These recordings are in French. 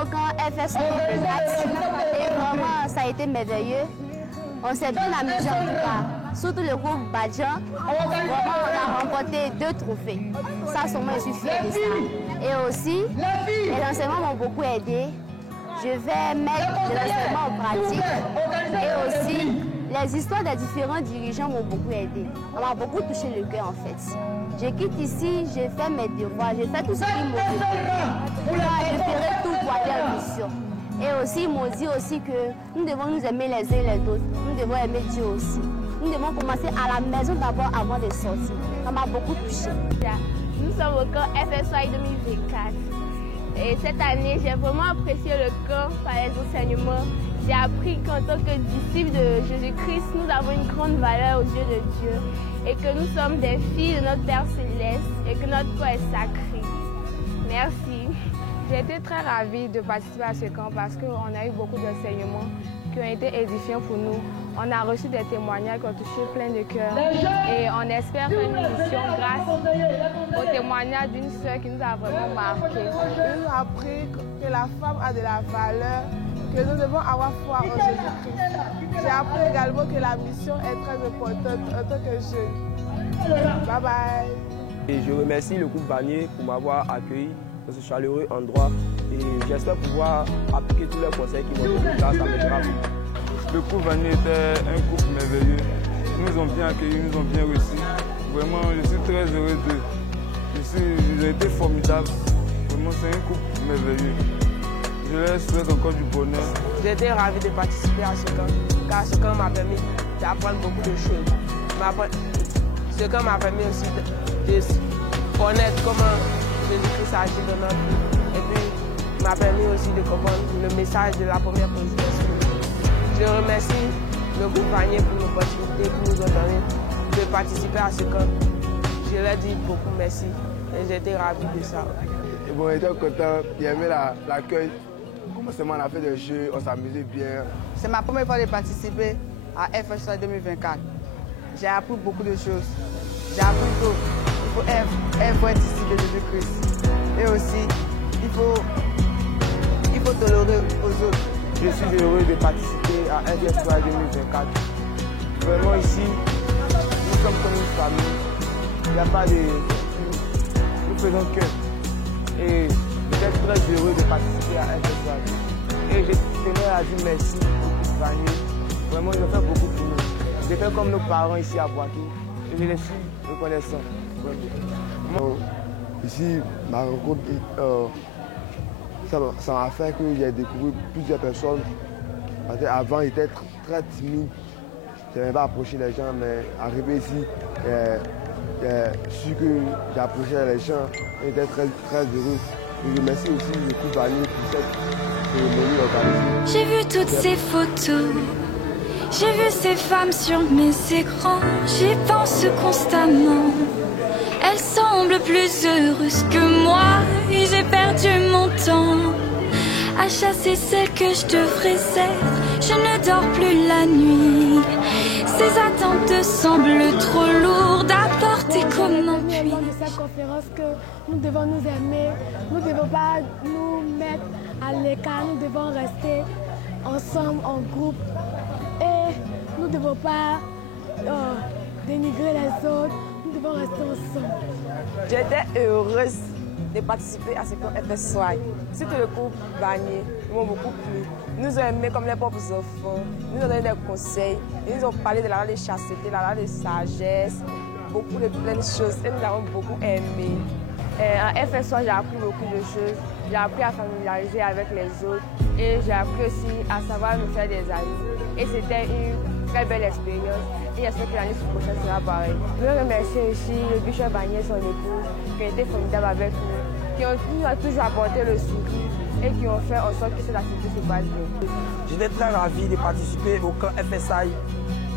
au camp FS et vraiment ça a été merveilleux. On s'est bien amusé en tout cas. Surtout le groupe Badjan, vraiment on a remporté 2 trophées. Ça, sûrement, je suis fière de ça. Et aussi, les enseignements m'ont beaucoup aidé. Je vais mettre les enseignements en pratique. Et aussi, les histoires des différents dirigeants m'ont beaucoup aidé. On m'a beaucoup touché le cœur en fait. Je quitte ici, je fais mes devoirs, je fais tout ce qu'ils m'ont demandé. Je ferai tout pour aller en mission. Et aussi, ils m'ont dit aussi que nous devons nous aimer les uns les autres. Nous devons aimer Dieu aussi. Nous devons commencer à la maison d'abord avant de sortir. Ça m'a beaucoup touché. Nous sommes au camp FSY 2024. Et cette année, j'ai vraiment apprécié le camp par les enseignements. J'ai appris qu'en tant que disciples de Jésus-Christ, nous avons une grande valeur aux yeux de Dieu. Et que nous sommes des filles de notre Père Céleste et que notre corps est sacré. Merci. J'ai été très ravie de participer à ce camp parce qu'on a eu beaucoup d'enseignements qui ont été édifiants pour nous. On a reçu des témoignages qui ont touché plein de cœurs et on espère faire une mission grâce au témoignage d'une sœur qui nous a vraiment marqué. Nous avons appris que la femme a de la valeur, que nous devons avoir foi en Jésus-Christ. J'ai appris également que la mission est très importante en tant que jeune. Bye bye. Et je remercie le groupe Vanier pour m'avoir accueilli dans ce chaleureux endroit et j'espère pouvoir appliquer tous les conseils qui m'ont donné grâce à mes grands. Le groupe Vanier était un groupe merveilleux. Ils nous ont bien accueillis, ils nous ont bien reçus. Vraiment, je suis très heureux d'eux. Ils ont été formidables. Vraiment, c'est un groupe merveilleux. Je leur souhaite encore du bonheur. J'ai été ravi de participer à ce camp, car ce camp m'a permis d'apprendre beaucoup de choses. Ce camp m'a permis aussi de connaître comment Jésus-Christ agit dans notre vie. Et puis, m'a permis aussi de comprendre le message de la première prédication. Je remercie le groupe Vanier pour l'opportunité qu'ils nous ont donnée de participer à ce camp. Je leur dis beaucoup merci et j'ai été ravi de ça. Et bon, j'étais content, j'ai aimé l'accueil. Commencement, on a fait des jeux, on s'amusait bien. C'est ma première fois de participer à FSY 2024. J'ai appris beaucoup de choses. J'ai appris qu'il faut être un vrai disciple de Jésus-Christ. Et aussi, il faut tolérer aux autres. Je suis heureux de participer à FSY 2024. Vraiment ici, nous sommes comme une famille. Il n'y a pas de... Nous faisons que. Et j'étais très heureux de participer à FSY. Et je tenais à dire merci au groupe Vanier. Vraiment, ils ont fait beaucoup pour nous. J'ai fait comme nos parents ici à Boaké. Et je les suis reconnaissant. Ici, ma rencontre, ça m'a fait que j'ai découvert plusieurs personnes. Parce qu'avant, j'étais très timide. Je n'aimais pas approcher les gens, mais arrivé ici, j'ai su que j'approchais les gens et j'étais très, très heureux. Et je remercie aussi le groupe Vanier pour cette cérémonie organisée. J'ai vu toutes ces photos, j'ai vu ces femmes sur mes écrans, j'y pense constamment. Elles semblent plus heureuses que moi et j'ai perdu mon temps à chasser celle que je devrais être. Je ne dors plus la nuit, ces attentes semblent trop lourdes à porter. Comment puis-je? De cette conférence que nous devons nous aimer, nous ne devons pas nous mettre à l'écart, nous devons rester ensemble en groupe et nous ne devons pas dénigrer les autres, nous devons rester ensemble. J'étais heureuse de participer à ce camp FSY. Surtout le groupe Vanier, ils m'ont beaucoup plu. Ils nous ont aimés comme les propres enfants, ils nous ont donné des conseils, ils nous ont parlé de la loi de chasteté, la loi de sagesse, beaucoup de plein de choses et nous avons beaucoup aimé. En FSY, j'ai appris beaucoup de choses. J'ai appris à familiariser avec les autres et j'ai appris aussi à savoir me faire des amis. Et c'était une très belle expérience et j'espère que l'année prochaine sera pareil. Je veux remercier aussi le bishop Vanier et son épouse qui ont été formidables avec nous, qui ont toujours apporté le sourire et qui ont fait en sorte que cette activité se passe bien. J'étais très ravi de participer au camp FSY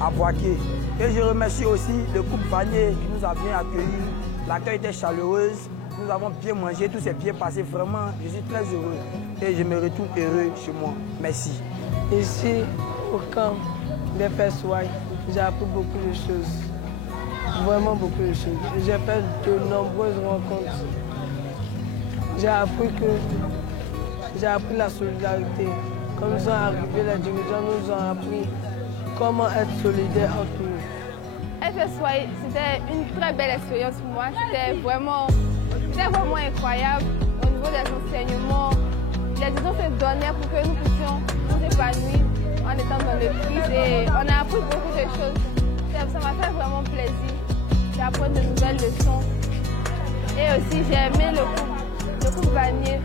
à Boaké. Et je remercie aussi le groupe Vanier qui nous a bien accueillis. L'accueil était chaleureuse, nous avons bien mangé, tout s'est bien passé. Vraiment, je suis très heureux et je me retrouve heureux chez moi. Merci. Ici, au camp FSY, j'ai appris beaucoup de choses. Vraiment beaucoup de choses. J'ai fait de nombreuses rencontres. J'ai appris que j'ai appris la solidarité. Quand nous sommes arrivés, les dirigeants nous ont appris comment être solidaires entre nous. FSY, c'était une très belle expérience pour moi. C'était vraiment incroyable au niveau des enseignements. Les dirigeants se donnaient pour que nous puissions nous épanouir en étant dans le Christ et on a appris beaucoup de choses. Ça m'a fait vraiment plaisir d'apprendre de nouvelles leçons. Et aussi, j'ai aimé le cours Vanier.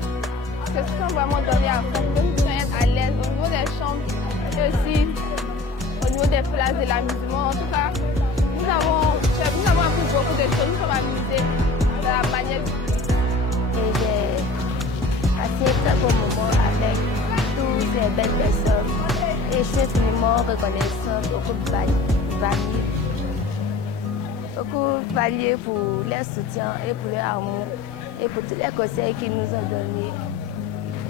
Parce que c'est vraiment donné à fond, pour que nous puissions être à l'aise au niveau des chambres et aussi au niveau des places de l'amusement. En tout cas, nous avons appris beaucoup de choses, nous sommes amusés de la manière. Et j'ai passé un très bon moment avec toutes ces belles personnes. Et je suis infiniment reconnaissante au groupe Vanier. Au groupe Vanier pour leur soutien et pour leur amour et pour tous les conseils qu'ils nous ont donnés.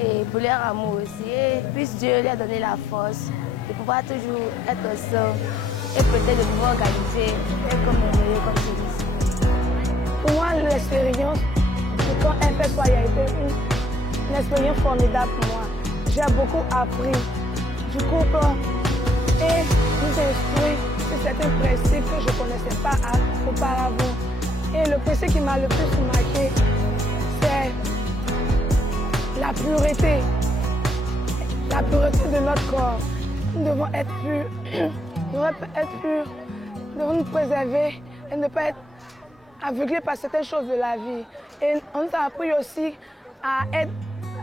Et pour leur amour aussi. Et puisse Dieu leur donner la force de pouvoir toujours être ensemble et peut-être de pouvoir organiser comme merveilleux comme celui-ci. Pour moi, l'expérience du camp FSY a été une expérience formidable pour moi. J'ai beaucoup appris du groupe et nous instruit sur certains principes que je ne connaissais pas auparavant. Et le principe qui m'a le plus marqué, c'est la pureté. La pureté de notre corps. Nous devons être purs. Nous devons nous préserver et ne pas être aveuglés par certaines choses de la vie. Et on nous a appris aussi à être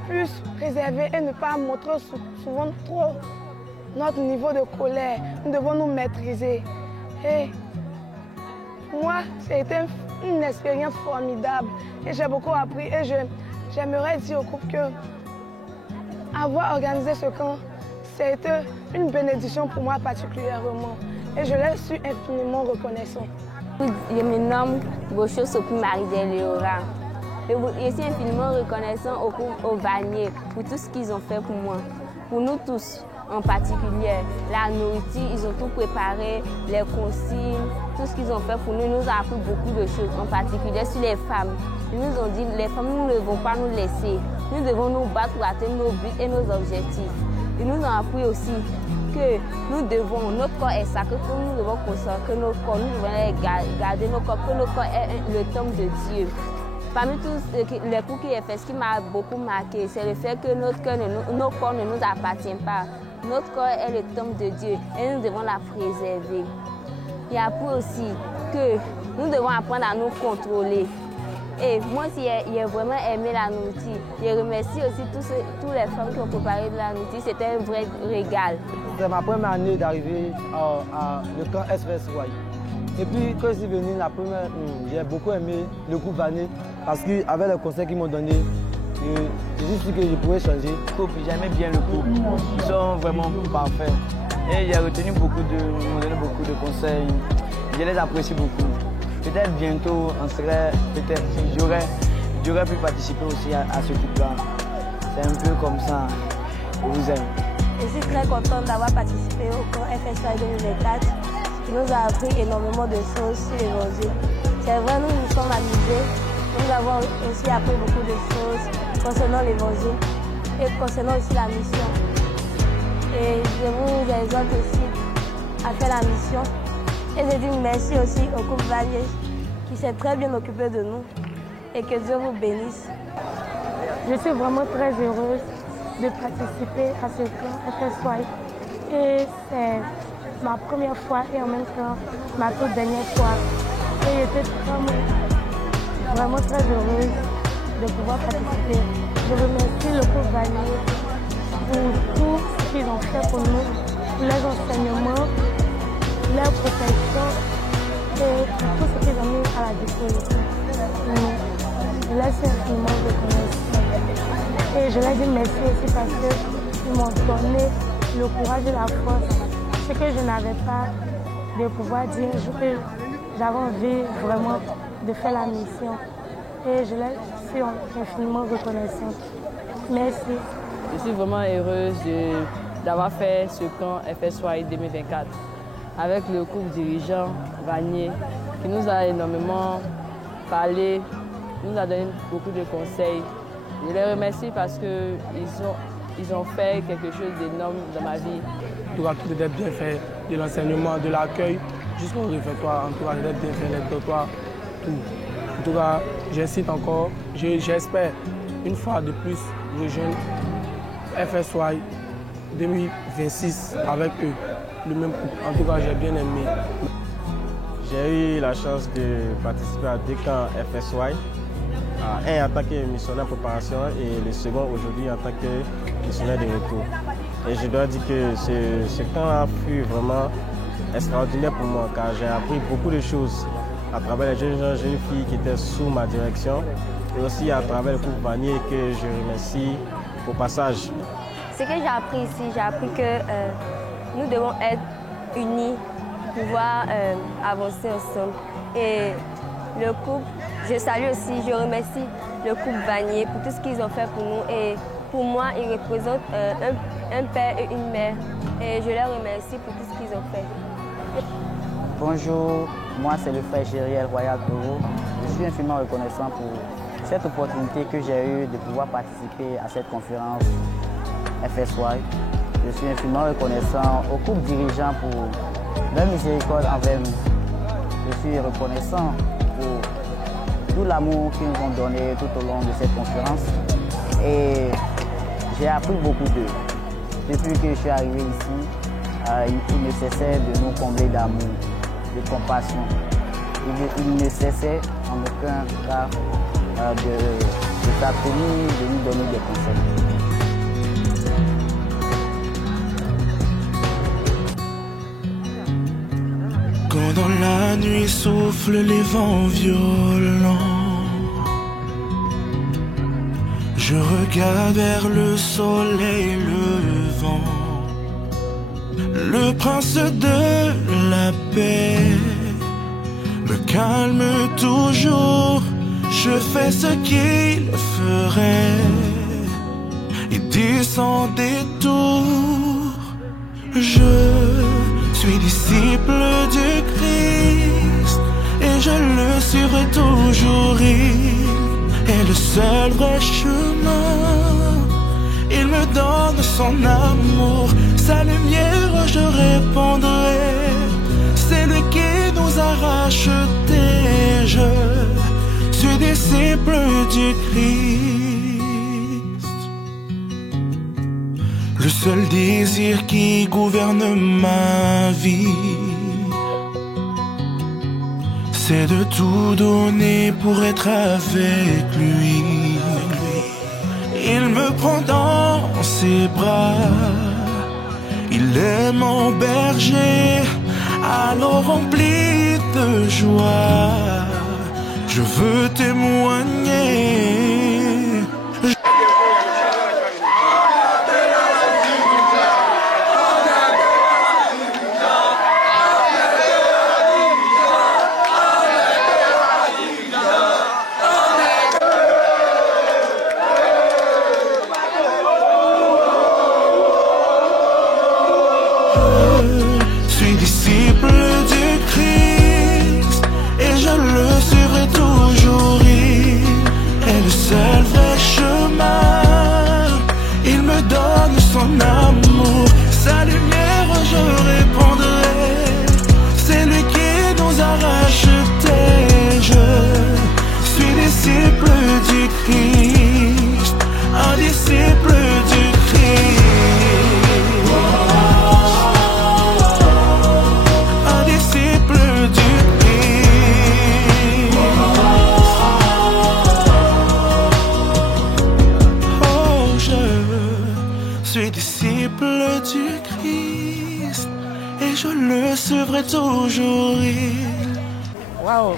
plus réservés et ne pas montrer souvent trop notre niveau de colère. Nous devons nous maîtriser. Et moi, c'était une expérience formidable et j'ai beaucoup appris. Et j'aimerais dire au groupe que avoir organisé ce camp, c'était une bénédiction pour moi particulièrement. Et je leur suis infiniment reconnaissant. Je me nomme Gaucho Sopi Marie-Léora. Je suis infiniment reconnaissant au Vanier pour tout ce qu'ils ont fait pour moi. Pour nous tous en particulier, la nourriture, ils ont tout préparé, les consignes, tout ce qu'ils ont fait pour nous. Ils nous ont appris beaucoup de choses, en particulier sur les femmes. Ils nous ont dit, les femmes, nous ne devons pas nous laisser. Nous devons nous battre pour atteindre nos buts et nos objectifs. Ils nous ont appris aussi que notre corps est sacré, que nous devons consacrer nos corps, nous devons garder nos corps, que nos corps est le temple de Dieu. Parmi tous les cours qui est fait, ce qui m'a beaucoup marqué, c'est le fait que nos corps ne nous appartiennent pas. Notre corps est le temple de Dieu et nous devons la préserver. Il a appris aussi que nous devons apprendre à nous contrôler. Et moi aussi, j'ai vraiment aimé la nourriture. Je remercie aussi tous les femmes qui ont préparé de la nourriture. C'était un vrai régal. C'est ma première année d'arriver à le camp FSY. Et puis, quand je suis venu, j'ai beaucoup aimé le groupe Vanier parce qu'avec les conseils qu'ils m'ont donnés, j'ai su que je pouvais changer. J'aimais bien le groupe. Ils sont vraiment parfaits. Et j'ai retenu ils m'ont donné beaucoup de conseils. Je les apprécie beaucoup. Peut-être bientôt, j'aurais pu participer aussi à ce groupe-là. C'est un peu comme ça. Je vous aime. Je suis très contente d'avoir participé au camp FSY 2024 qui nous a appris énormément de choses sur l'évangile. C'est vrai, nous nous sommes amusés. Nous avons aussi appris beaucoup de choses concernant l'évangile et concernant aussi la mission. Et je vous exhorte aussi à faire la mission. Et je dis merci aussi au groupe Vanier qui s'est très bien occupé de nous et que Dieu vous bénisse. Je suis vraiment très heureuse de participer à ce camp FSY. Et c'est ma première fois et en même temps ma toute dernière fois. Et j'étais vraiment très heureuse de pouvoir participer. Je remercie le groupe Vanier pour tout ce qu'ils ont fait pour nous, pour les enseignements, leur protection et tout ce qu'ils ont mis à la disposition. Je leur suis infiniment reconnaissante. Et je leur dis merci aussi parce qu'ils m'ont donné le courage et la force, ce que je n'avais pas, de pouvoir dire que j'avais envie vraiment de faire la mission. Et je leur suis infiniment reconnaissante. Merci. Je suis vraiment heureuse d'avoir fait ce camp FSY 2024 avec le groupe dirigeant Vanier qui nous a énormément parlé, nous a donné beaucoup de conseils. Je les remercie parce qu'ils ont fait quelque chose d'énorme dans ma vie. Tout était bien fait, de l'enseignement, de l'accueil jusqu'au réfectoire, en tout cas, d'être bien fait, les dortoirs, tout. En tout cas, j'incite encore, j'espère une fois de plus rejoindre FSY 2026 avec eux, le même groupe. En tout cas, j'ai bien aimé. J'ai eu la chance de participer à 2 camps FSY, un en tant que missionnaire préparation et le second aujourd'hui en tant que missionnaire de retour. Et je dois dire que ce camp-là fut vraiment extraordinaire pour moi car j'ai appris beaucoup de choses à travers les jeunes gens, jeunes filles qui étaient sous ma direction et aussi à travers le groupe Vanier que je remercie au passage. Ce que j'ai appris ici, j'ai appris que nous devons être unis pour pouvoir avancer ensemble. Et le couple, je salue aussi, je remercie le couple Vanier pour tout ce qu'ils ont fait pour nous. Et pour moi, ils représentent un père et une mère. Et je les remercie pour tout ce qu'ils ont fait. Bonjour, moi c'est le frère Gériel Royal Toro. Je suis infiniment reconnaissant pour cette opportunité que j'ai eue de pouvoir participer à cette conférence FSY. Je suis infiniment reconnaissant au couple dirigeant pour leur miséricorde envers nous. Je suis reconnaissant pour tout l'amour qu'ils nous ont donné tout au long de cette conférence. Et j'ai appris beaucoup d'eux. Depuis que je suis arrivé ici, ils ne cessaient de nous combler d'amour, de compassion. Ils ne cessaient en aucun cas de s'abstenir, de nous donner des conseils. Quand dans la nuit soufflent les vents violents, je regarde vers le soleil levant. Le prince de la paix me calme toujours. Je fais ce qu'il ferait. Il descend des tours. Je suis disciple du Christ et je le suivrai toujours. Il est le seul vrai chemin. Il me donne son amour, sa lumière je répandrai. C'est lui qui nous a rachetés. Je suis disciple du Christ. Le seul désir qui gouverne ma vie, c'est de tout donner pour être avec lui. Il me prend dans ses bras, il est mon berger, alors rempli de joie, je veux témoigner. Son amour, sa lumière je répandrai. C'est lui qui nous a rachetés. Je suis disciple du Christ, un disciple du Christ, un disciple du Christ. Oh, je suis disciple du Christ et je le suivrai toujours. Waouh!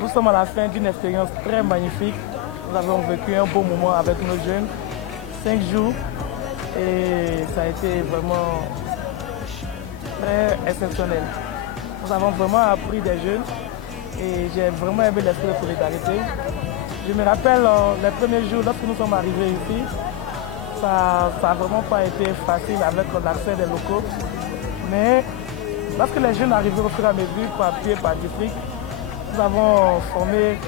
Nous sommes à la fin d'une expérience très magnifique. Nous avons vécu un beau moment avec nos jeunes, 5 jours, et ça a été vraiment très exceptionnel. Nous avons vraiment appris des jeunes et j'ai vraiment aimé l'esprit de solidarité. Je me rappelle les premiers jours lorsque nous sommes arrivés ici, ça n'a vraiment pas été facile avec l'accès des locaux. Mais lorsque les jeunes arrivaient au fur et à mesure, par pied, par district, nous avons formé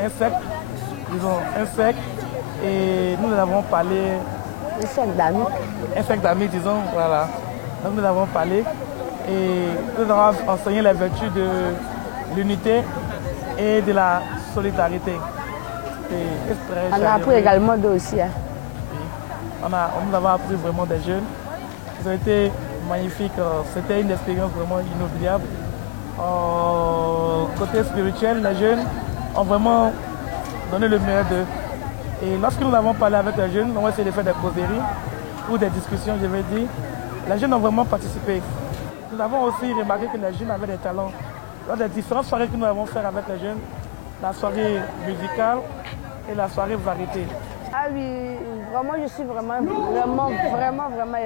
un cercle disons, un cercle et nous avons parlé. Un cercle d'amis. Un cercle d'amis, disons, voilà. Donc nous avons parlé et nous avons enseigné les vertus de l'unité et de la solidarité. On a appris également d'eux aussi. Hein. Nous avons appris vraiment des jeunes. Ils ont été magnifiques. C'était une expérience vraiment inoubliable. Côté spirituel, les jeunes ont vraiment donné le meilleur d'eux. Et lorsque nous avons parlé avec les jeunes, nous avons essayé de faire des causeries ou des discussions, je vais dire. Les jeunes ont vraiment participé. Nous avons aussi remarqué que les jeunes avaient des talents. Lors des différentes soirées que nous avons faites avec les jeunes, la soirée musicale et la soirée variété. Ah oui, vraiment, je suis vraiment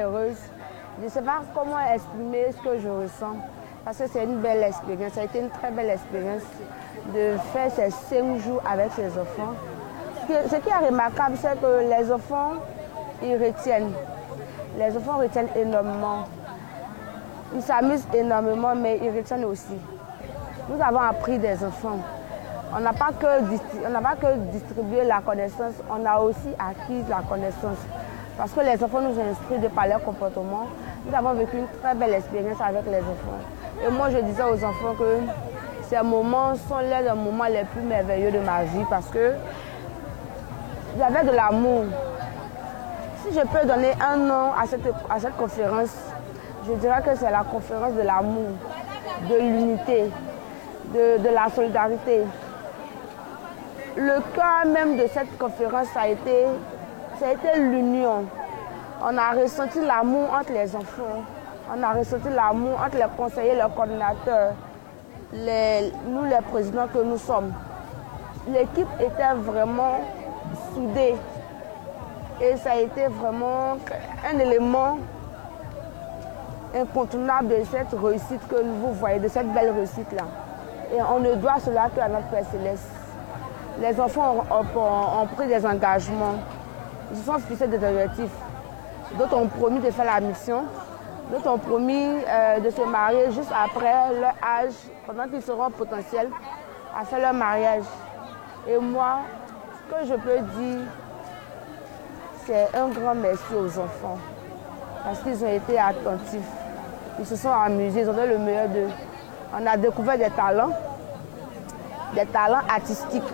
heureuse. Je ne sais pas comment exprimer ce que je ressens, parce que c'est une belle expérience. Ça a été une très belle expérience de faire ces 5 jours avec ces enfants. Ce qui est remarquable, c'est que les enfants, ils retiennent. Les enfants retiennent énormément. Ils s'amusent énormément, mais ils retiennent aussi. Nous avons appris des enfants. On n'a pas que distribué la connaissance, on a aussi acquis la connaissance. Parce que les enfants nous ont instruits de par leur comportement. Nous avons vécu une très belle expérience avec les enfants. Et moi, je disais aux enfants que ces moments sont les moments les plus merveilleux de ma vie parce que j'avais de l'amour. Si je peux donner un nom à cette conférence, je dirais que c'est la conférence de l'amour, de l'unité, de la solidarité. Le cœur même de cette conférence, ça a été l'union. On a ressenti l'amour entre les enfants, on a ressenti l'amour entre les conseillers, les coordinateurs, nous les présidents que nous sommes. L'équipe était vraiment soudée et ça a été vraiment un élément incontournable de cette réussite que vous voyez, de cette belle réussite-là. Et on ne doit cela qu'à notre Père Céleste. Les enfants ont pris des engagements, ils se sont fixés des objectifs. D'autres ont promis de faire la mission, d'autres ont promis de se marier juste après leur âge, pendant qu'ils seront potentiels à faire leur mariage. Et moi, ce que je peux dire, c'est un grand merci aux enfants, parce qu'ils ont été attentifs, ils se sont amusés, ils ont fait le meilleur d'eux. On a découvert des talents artistiques.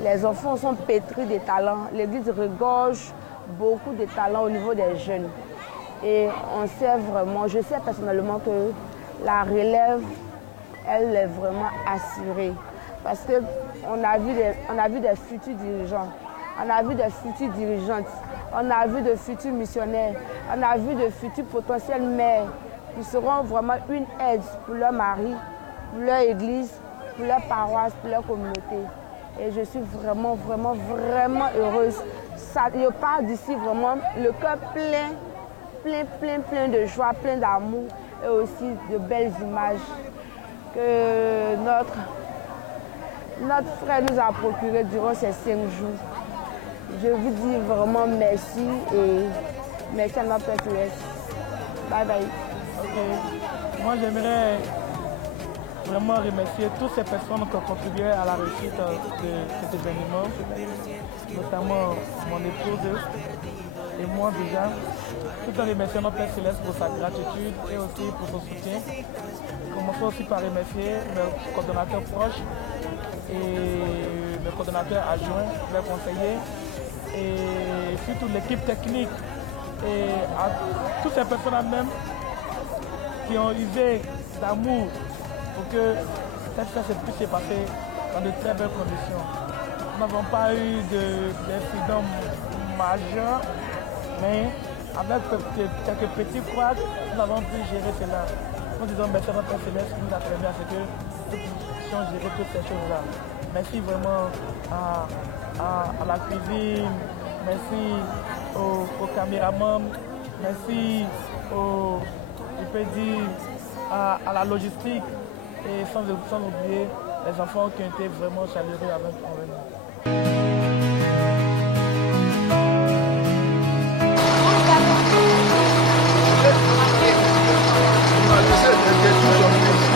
Les enfants sont pétris de talents. L'église regorge beaucoup de talents au niveau des jeunes. Et on sait vraiment, je sais personnellement que la relève, elle est vraiment assurée. Parce qu'on a vu des futurs dirigeants, on a vu des futures dirigeantes, on a vu de futurs missionnaires, on a vu de futurs potentiels mères qui seront vraiment une aide pour leur mari, pour leur église, pour leur paroisse, pour leur communauté. Et je suis vraiment heureuse. Je pars d'ici vraiment le cœur plein de joie, plein d'amour et aussi de belles images que notre frère nous a procuré durant ces 5 jours. Je vous dis vraiment merci et merci à notre Père Céleste. Bye bye. Okay. Moi, j'aimerais vraiment remercier toutes ces personnes qui ont contribué à la réussite de cet événement, notamment mon épouse et moi déjà, tout en remerciant notre Père Céleste pour sa gratitude et aussi pour son soutien. Commençons aussi par remercier mes coordonnateurs proches et mes coordonnateurs adjoints, les conseillers et surtout l'équipe technique et à toutes ces personnes même qui ont usé d'amour pour que cette fête puisse se passer dans de très belles conditions. Nous n'avons pas eu d'incidents majeurs, mais avec quelques petits couacs, nous avons pu gérer cela. Nous disons merci à notre Père Céleste qui nous a permis à ce que nous puissions gérer toutes ces choses-là. Merci vraiment à la cuisine, merci aux caméramans, merci je peux dire, à la logistique et sans oublier les enfants qui ont été vraiment chaleureux avec nous. Thank you.